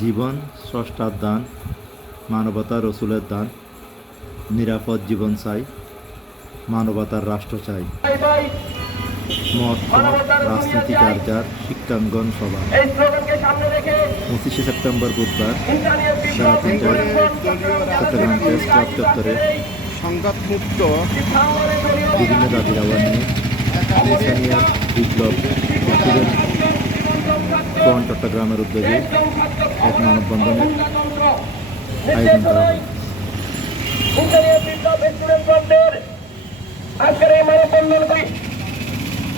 জীবন স্রষ্টার দান, মানবতা রসুলের দান, নিরাপদ জীবন চাই, মানবতার রাষ্ট্র চাই। মত রাজনীতি যার যার, শিক্ষাঙ্গন সভা 25শে সেপ্টেম্বর বুধবার বেলা 3টায় চট্টগ্রাম প্রেস ক্লাব চত্বরে সংঘাতমুক্ত বিভিন্ন দাবির আহ্বান নিয়ে ইনসানিয়া বিপ্লব ফ্রন্ট চট্টগ্রামের উদ্যোগে এক মানববন্ধনের আয়োজন করা হয়। আজকের এই মানববন্ধনটি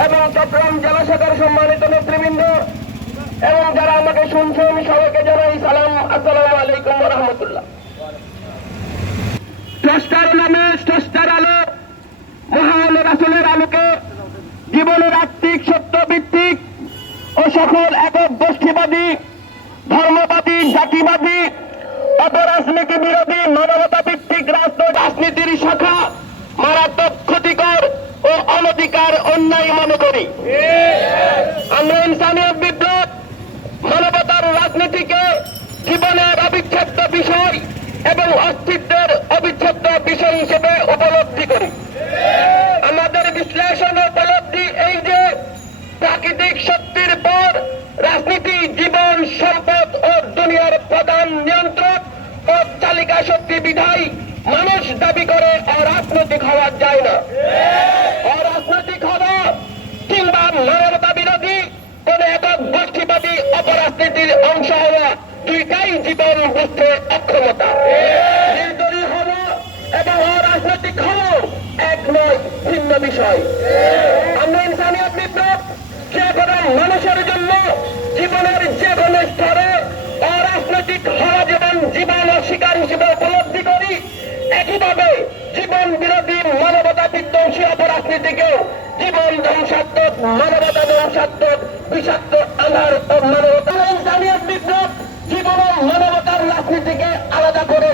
এবং চট্টগ্রাম জেলা শাখার সম্মানিত নেতৃবৃন্দ এবং যারা আমাকে শুনছেন সবাইকে জানাই সালাম, আসসালামু আলাইকুম ওয়া রাহমাতুল্লাহ। স্রষ্টার নামে স্রষ্টার আলো, মহান রাসূলের আলোকে জীবনের আত্মিক সত্য ভিত্তিক ও সকল একক গোষ্ঠীবাদী, ধর্মবাদী, জাতিবাদী, অপরাজনীতি বিরোধী, মানবতা ভিত্তিক রাজনীতির শাখা মারাত্মক ক্ষতিকর ও অনধিকার অন্যায় মনে করি। আমরা ইনসানিয়ত বিপ্লব মানবতার রাজনীতিকে জীবনের অবিচ্ছেদ্য বিষয় এবং অস্তিত্বের অবিচ্ছেদ্য বিষয় হিসেবে উপলব্ধি করি। আমাদের বিশ্লেষণ উপলব্ধি এই যে প্রাকৃতিক শক্তির পর রাজনীতি জীবন, সম্পদ ও দুনিয়ার প্রধান নিয়ন্ত্রক ও চালিকা শক্তি বিধায়ী মানুষ দাবি করে অরাজনৈতিক হওয়া যায় না। অরাজনৈতিক হওয়া কিংবা মানবতা বিরোধী কোন একক গোষ্ঠীবাদী অপরাজনীতির অংশ হওয়া দুইটাই জীবন বুঝতে অক্ষমতা। নির্দলীয় হওয়া এবং অরাজনৈতিক হওয়া এক নয়, ভিন্ন বিষয়। আমরা ইনসানিয়ত বিপ্লব যে কোনো মানুষের জন্য জীবনের যে কোনো স্তরে অরাজনৈতিক হওয়া যেমন জীবন অস্বীকার হিসেবে উপলব্ধি করি, একইভাবে জীবন বিরোধী মানবতা বিধ্বংসী অপরাজনীতিকেও জীবন ধ্বংসাত্মক, মানবতা ধ্বংসাত্মক, বিষাক্ত আধার ও মানবতা। ইনসানিয়ত বিপ্লব জীবন ও মানবতার রাজনীতিকে আলাদা করে